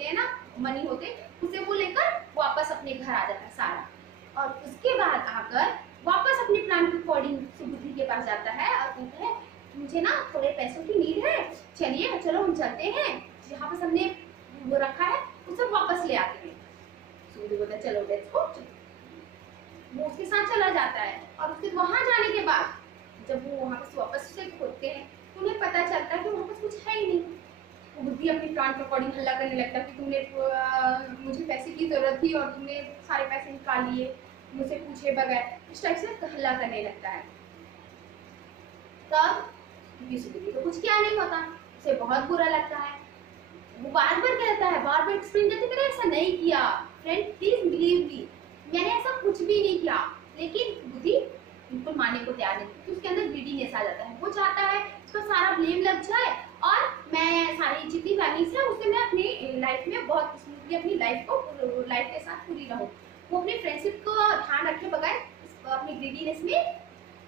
होते हैं ना, मनी होते हैं, उसे वो लेकर वापस अपने घर आ जाता है सारा। और उसके बाद आकर वापस अपने प्लान के अकॉर्डिंग सुबुद्धि के पास जाता है और कहता है मुझे ना थोड़े पैसों की नीड है, चलिए चलो हम चलते हैं, जहाँ पर हमने वो रखा है उसे वापस ले आते हैं। सुबुद्धि बोलता है चलो लेट्स गो, वो उसके साथ चला जाता है। और उसके वहां जाने के बाद जब वो वहां पर वापस उसे खोदते हैं तो उन्हें पता चलता है कि वहां पर कुछ है ही नहीं। वो बुद्धि अपनी प्लान के अकॉर्डिंग हल्ला करने लगता है कि तुमने मुझे पैसे की जरूरत थी और तुमने सारे पैसे निकाल लिए मुझसे पूछे बगैर, इस टाइप से हल्ला करने लगता है। तब बुद्धि तो कुछ क्या नहीं होता, उसे बहुत बुरा लगता है। वो बार बार कहता है, बार बार एक्सप्लेन करते मैंने ऐसा नहीं किया, फ्रेंड प्लीज बिलीव मी, मैंने ऐसा कुछ भी नहीं किया। लेकिन बुद्धि बिल्कुल मानने को तैयार नहीं, क्योंकि उसके अंदर ग्रीडीनेस आ जाता है। वो चाहता है उसका सारा ब्लेम लग जाए और मैं सारी जितनी वैल्यूज है उसे मैं अपनी लाइफ में बहुत स्मूथली अपनी लाइफ के साथ पूरी रहूं। वो अपनी फ्रेंडशिप को ध्यान रखे बगैर अपनी ग्रीडीनेस में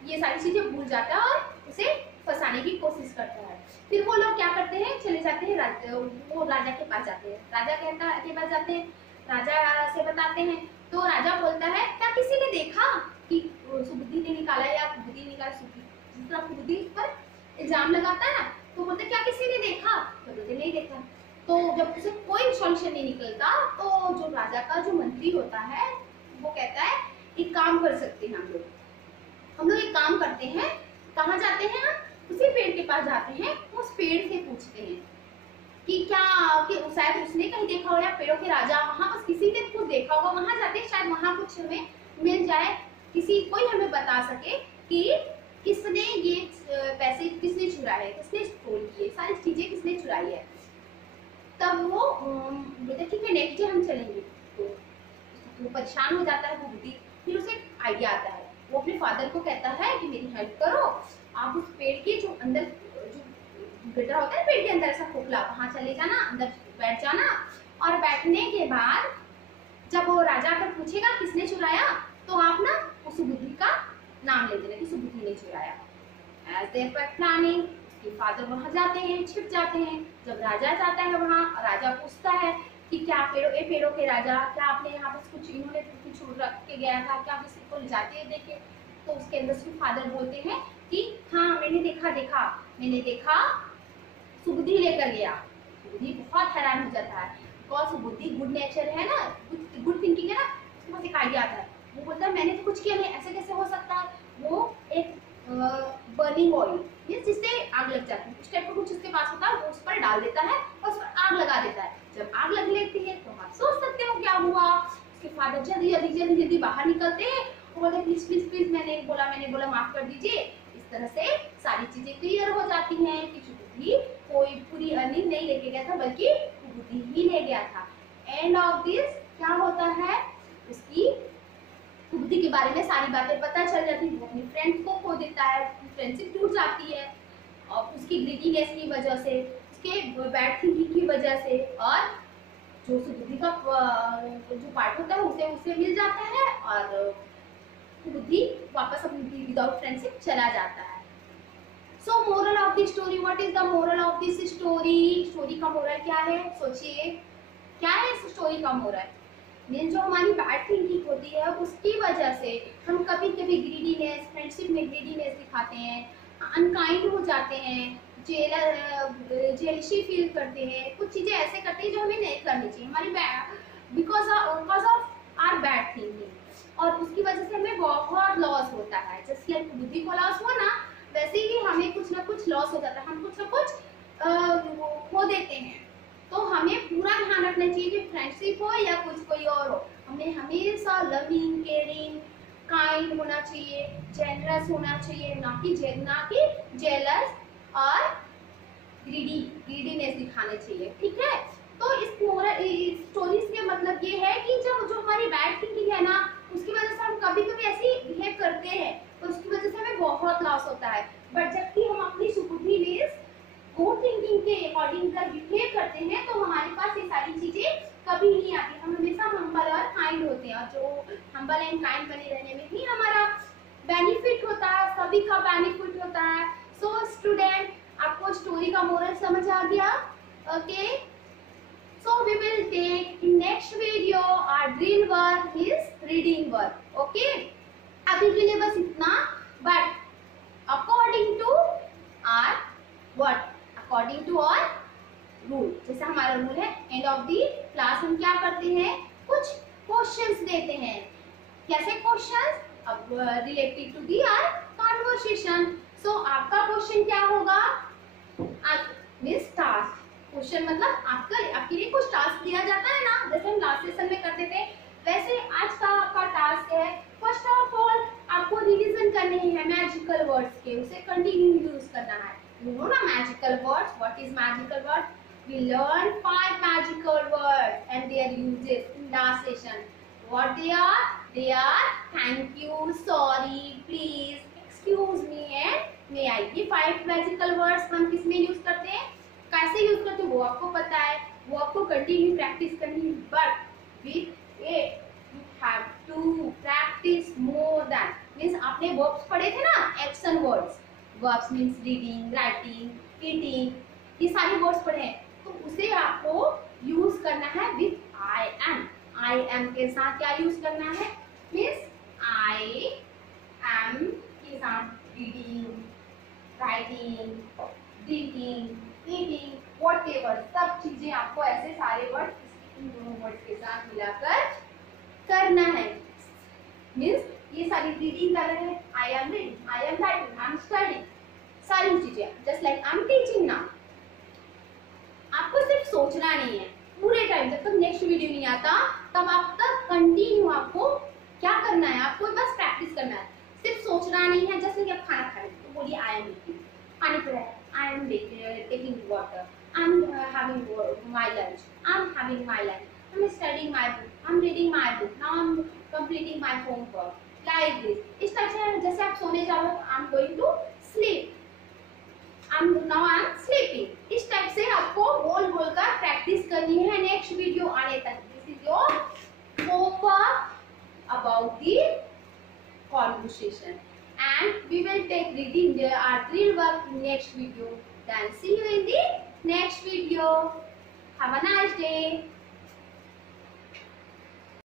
ये सारी चीजें भूल जाता है और उसे फंसाने की कोशिश करता है। फिर वो लोग क्या करते हैं, चले जाते हैं वो राजा के पास जाते हैं। राजा के पास जाते हैं, राजा से बताते हैं। तो राजा बोलता है क्या किसी ने देखा कि सुबुद्धि ने निकाला या बुद्धि निकाला? जिस तरह बुद्धि पर इल्जाम लगाता है ना, तो बोलते क्या किसी ने देखा? तो बोलते नहीं देखा। तो जब उसे कोई सॉल्यूशन नहीं निकलता तो जो राजा का जो मंत्री होता है वो कहता है एक काम कर सकते हैं हम लोग एक काम करते हैं, कहाँ जाते हैं हम? उसी पेड़ के पास जाते हैं, उस पेड़ से पूछते हैं कि क्या कि शायद उसने कहीं देखा हो या पेड़ों के राजा वहां बस किसी ने कुछ देखा होगा, वहां जाते हैं शायद वहां कुछ हमें मिल जाए, कोई हमें बता सके कि किसने ये पैसे किसने चुराए, किसने स्टोल किए, सारी चीजें किसने चुराई है। तब वो बोलते ठीक है नेक्स्ट डे हम चलेंगे। तो वो परेशान हो जाता है वो बुद्धि। फिर उसे आइडिया आता है, वो अपने फादर को कहता है कि मेरी हेल्प करो, आप उस पेड़ के जो अंदर जो गड्ढा होता है पेड़ के अंदर ऐसा खोखला, वहां चले जाना, अंदर बैठ जाना और बैठने के बाद जब वो राजा आकर पूछेगा किसने चुराया तो आप ना उस बुद्धि का नाम ले देना कि सुबुद्धि ने चुराया। एज देयर प्लानिंग उसके फादर वहां जाते हैं, छिप जाते हैं। जब राजा जाता है वहां, राजा पूछता है कि क्या पेड़ों के राजा, क्या आपने यहाँ पर कुछ इन्होंने कुछ रख के गया था, क्या आप इसको ले जाते देखे? तो उसके अंदर उसके फादर बोलते हैं कि हाँ मैंने देखा सुबुद्धि लेकर गया। सुबुद्धि बहुत हैरान हो जाता है, बिकॉज सुबुद्धि गुड नेचर है ना, गुड थिंकिंग है ना, उसके पास एक आइडिया आता है। वो बोलता है मैंने तो कुछ किया नहीं, ऐसे कैसे हो सकता है? वो एक बर्निंग ऑयल जिससे आग लग जाती है, उस टाइप का कुछ उसके पास होता है, वो उस पर डाल देता है और उस पर आग लगा देता है। जब आग लग लेती है तो आप सोच सकते हो क्या हुआ। उसके फादर जल्दी बाहर निकलते हैं, वो बोलते प्लीज प्लीज प्लीज मैंने बोला माफ कर दीजिए। इस तरह से सारी चीजें क्लियर हो जाती हैं कि बुद्धि कोई पूरी अर्निंग नहीं लेके गया था बल्कि बुद्धि ही ले गया था। एंड ऑफ दिस क्या होता है, उसकी बुद्धि के बारे में सारी बातें पता चल जाती है। वो अपनी फ्रेंड्स को खो देता है, फ्रेंडशिप टूट जाती है और उसकी ग्रीडीनेस की वजह से, उसके बैड थिंकिंग की वजह से, और जो बुद्धि का जो पार्ट होता है उसे मिल जाता है और बुद्धि वापस अपनी विदाउट फ्रेंडशिप चला जाता है। सो moral of the story, what is the moral of this story? Story का मोरल क्या है? सोचिए क्या है इस स्टोरी का मोरल? मीन्स जो हमारी बैड थिंकिंग होती है उसकी वजह से हम कभी कभी ग्रीडीनेस, फ्रेंडशिप में ग्रीडीनेस दिखाते हैं, अनकाइंड हो जाते हैं, जेलसी फील करते हैं, कुछ चीजें ऐसे करते हैं जो हमें नहीं करनी चाहिए हमारी because of our bad thinking, और उसकी वजह से हमें बहुत लॉस होता है। जैसे लाइक बुद्धि को लॉस हुआ ना, वैसे ही हमें कुछ ना कुछ लॉस हो जाता है, हम कुछ ना कुछ खो देते हैं। तो हमें पूरा ध्यान रखना चाहिए कि फ्रेंडशिप हो या कुछ कोई और हो, हमें हमेशा लविंग, केयरिंग, काइंड होना चाहिए, जेनरस होना चाहिए, ना कि जेलस और ग्रीडीनेस दिखाने चाहिए। ठीक है, तो इस स्टोरीज के मतलब ये है कि जब जो हमारी बैड थिंकिंग है ना, उसकी वजह से हम कभी कभी ऐसी बिहेव करते हैं तो उसकी वजह से हमें बहुत लॉस होता है। बट जबकि हम अपनी सुबुद्धि में गुड थिंकिंग के अकॉर्डिंग जब बिहेव करते हैं तो हमारे पास ये सारी चीजें कभी नहीं आती। हम हमेशा हम्बल और काइंड होते हैं, और जो हम्बल एंड काइंड बने रहने में ही हमारा बेनिफिट होता है, सभी का बेनिफिट होता है। सो स्टूडेंट, आपको स्टोरी का मोरल समझ आ गया? Okay, so we will drill work is reading work. Okay, अभी के लिए बस इतना। But according to our what, according to our rule, जैसे हमारा रूल है एंड ऑफ द क्लास हम क्या करते हैं, कुछ क्वेश्चंस देते हैं। कैसे क्वेश्चंस? अब related to their conversation. So आपका क्वेश्चन क्या होगा? Means task. क्वेश्चन मतलब आपके लिए कुछ टास्क दिया जाता है ना, जैसे हम लास्ट सेशन में करते थे, वैसे आज का आपका टास्क है फर्स्ट ऑफ ऑल आपको रिवीजन करने हैं मैजिकल वर्ड्स के, उसे कंटिन्यू यूज करना है। यू नो ना magical words, what is magical word? We learned 5 magical words and their uses in last session. What they are? They are thank you, sorry, please, excuse me and may I. ये 5 magical words हम किस में use करते हैं, कैसे use करते हैं वो आपको पता है, वो आपको कंटिन्यू प्रैक्टिस करनी है। But with it you have to practice more than, means आपने verbs पढ़े थे ना, action words, verbs means reading, writing, eating, ये सारे वर्ड्स पढ़े हैं, तो उसे आपको यूज करना है with I am. I am के साथ क्या यूज करना है? मीन्स आई एम के साथ reading, writing, drinking, eating, whatever, सब चीजें आपको ऐसे सारे वर्ड इन दोनों वर्ड्स के साथ मिलाकर करना है। मीन्स ये सारी रीडिंग कर रहे हैं, I am reading, I am writing, I am studying, सारी चीजें just like I am teaching now. आपको सिर्फ सोचना नहीं है पूरे टाइम, जब तक नेक्स्ट वीडियो नहीं आता तब आप तक कंटिन्यू आपको क्या करना है, आपको बस प्रैक्टिस करना है, सिर्फ सोचना नहीं है। जैसे कि आप खाना खा रहे हैं तो बोलिए आई एम ईटिंग, पानी पी रहे हैं, I am taking water, I am having my lunch, I am having my lunch, I am studying my book, I am reading my book, now I am completing my homework, like this. इस type से जैसे आप सोने जा रहे हो, I am going to sleep, now I am sleeping, इस type से आपको बोल बोल कर प्रैक्टिस करनी है नेक्स्ट वीडियो आने तक। This is your homework about the conversation and we will take reading our drill work in next video. Then see you in the next video. Have a nice day.